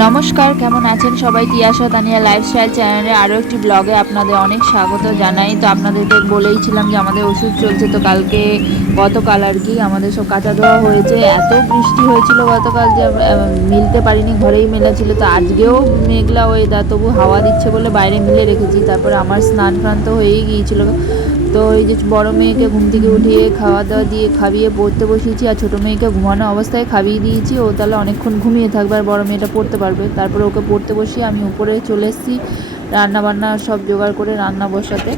নমস্কার, কেমন আছেন সবাই? তিয়াশা তানিয়া লাইফস্টাইল চ্যানেলে আরও একটি ব্লগে আপনাদের অনেক স্বাগত জানাই। তো আপনাদেরকে বলেইছিলাম যে আমাদের ওষুধ চলছে, তো গতকাল আর কি আমাদের সব কাঁচা ধোয়া হয়েছে। এত বৃষ্টি হয়েছিল গতকাল যে মিলতে পারিনি, ঘরেই মেলা ছিল। তো আজকেও মেঘলা ওয়েদার, তবু হাওয়া দিচ্ছে বলে বাইরে মিলে রেখেছি। তারপরে আমার স্নান তো হয়েই গিয়েছিল। তো এই যে বড় মেয়েকে ঘুম থেকে উঠিয়ে খাওয়া দাওয়া দিয়ে খাইয়ে পড়তে বসিয়েছি, আর ছোটো মেয়েকে ঘুমানো অবস্থায় খাইয়ে দিয়েছি। ও তাহলে অনেকক্ষণ ঘুমিয়ে থাকবে আর বড় মেয়েটা পড়তে পারবে। তারপরে ওকে পড়তে বসিয়ে আমি উপরে চলে এসেছি রান্না বান্না সব জোগাড় করে রান্না বসাতে।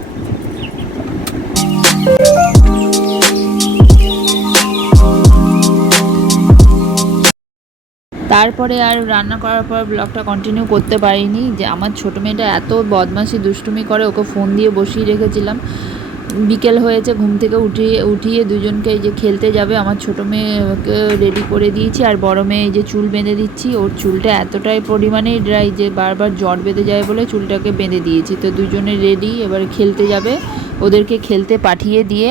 তারপরে আর রান্না করার পর ব্লগটা কন্টিনিউ করতে পারিনি, যে আমার ছোটো মেয়েটা এত বদমাশি দুষ্টুমি করে, ওকে ফোন দিয়ে বসিয়ে রেখেছিলাম। বিকেল হয়েছে, ঘুম থেকে উঠিয়ে দুজনকে এই যে খেলতে যাবে। আমার ছোটো মেয়েকে রেডি করে দিয়েছি, আর বড় মেয়ে এই যে চুল বেঁধে দিচ্ছি। ওর চুলটা এতটাই পরিমাণেই ড্রাই যে বারবার জট বেঁধে যায় বলে চুলটাকে বেঁধে দিয়েছি। তো দুজনে রেডি, এবার খেলতে যাবে। ওদেরকে খেলতে পাঠিয়ে দিয়ে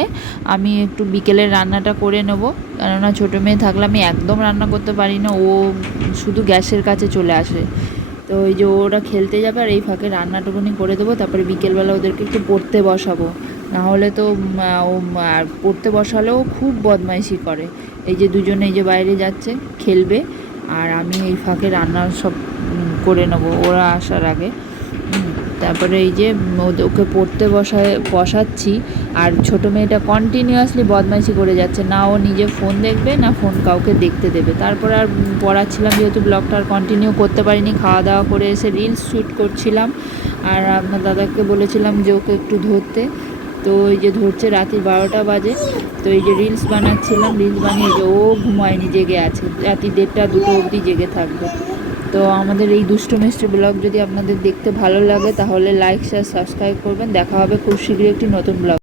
আমি একটু বিকেলের রান্নাটা করে নেবো, কেননা ছোটো মেয়ে থাকলে আমি একদম রান্না করতে পারি না, ও শুধু গ্যাসের কাছে চলে আসে। তো এই যে ওরা খেলতে যাবে আর এই ফাঁকে রান্নাটুকুনি করে দেবো। তারপরে বিকেলবেলা ওদেরকে একটু পড়তে বসাবো, না হলে তো আর পড়তে বসালেও খুব বদমাইশি করে। এই যে দুজনে এই যে বাইরে যাচ্ছে খেলবে, আর আমি এই ফাঁকে রান্না সব করে নেবো ওরা আসার আগে। তারপরে এই যে ওকে পড়তে বসাচ্ছি, আর ছোটো মেয়েটা কন্টিনিউয়াসলি বদমাইশি করে যাচ্ছে, না ও নিজে ফোন দেখবে না ফোন কাউকে দেখতে দেবে। তারপর আর পড়াচ্ছিলাম, যেহেতু ব্লগটা আর কন্টিনিউ করতে পারিনি, খাওয়া দাওয়া করে এসে রিলস শ্যুট করছিলাম। আর আপনার দাদাকে বলেছিলাম যে ওকে একটু ধরতে, তো এই যে ধরছে, রাত্রি 12টা বাজে। তো এই যে রিলস বানাচ্ছিলাম, রিলস বানিয়ে যে ও ঘুমায়নি, জেগে আছে, রাত্রি 1:30 2টো অবধি জেগে থাকবে। তো আমাদের এই দুষ্টু মিষ্টি ব্লগ যদি আপনাদের দেখতে ভালো লাগে তাহলে লাইক শেয়ার সাবস্ক্রাইব করবেন। দেখা হবে খুব শীঘ্রই একটি নতুন ব্লগ।